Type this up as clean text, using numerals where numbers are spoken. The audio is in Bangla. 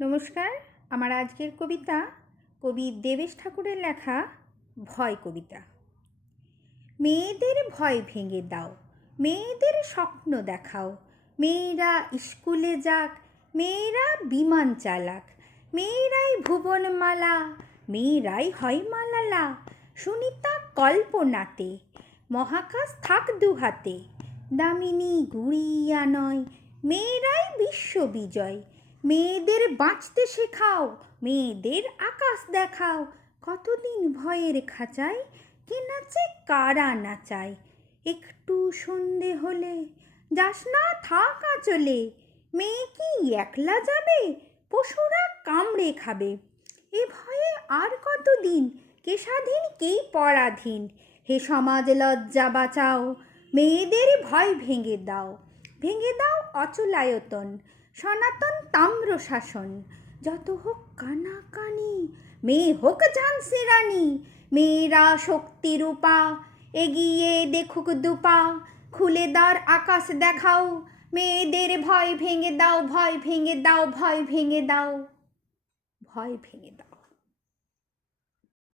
নমস্কার। আমার আজকের কবিতা কবি দেবেশ ঠাকুরের লেখা ভয় কবিতা। মেয়েদের ভয় ভেঙে দাও, মেয়েদের স্বপ্ন দেখাও। মেয়েরা স্কুলে যাক, মেয়েরা বিমান চালাক। মেয়েরাই ভুবনমালা, মেয়েরাই হয় মালালা। সুনিতা কল্পনাতে, মহাকাশ থাক দুহাতে। দামিনী গুড়িয়া নয়, মেয়েরাই বিশ্ববিজয়। মেয়েদের বাঁচতে শেখাও, মেয়েদের আকাশ দেখাও। কতদিন ভয়ের খাঁচায়, কে নাচে কারা নাচায়। একটু সন্ধে হলে, যাস না থাক আঁচলে। মেয়ে কি একলা যাবে, পশুরা কামড়ে খাবে। এ ভয়ে আর কতদিন, কে স্বাধীন কে পরাধীন। হে সমাজ লজ্জা বাঁচাও, মেয়েদের ভয় ভেঙে দাও। ভেঙে দাও অচলায়তন, সনাতন তাম্র শাসন। যত হোক কানাকানি, মেয়ে হোক ঝান্সি রানী। মেয়েরা শক্তি রূপা, এগিয়ে দেখুক দুপা। খুলে দ্বার আকাশ দেখাও, মেয়েদের ভয় ভেঙে দাও, ভয় ভেঙে দাও, ভয় ভেঙে দাও, ভয় ভেঙে দাও।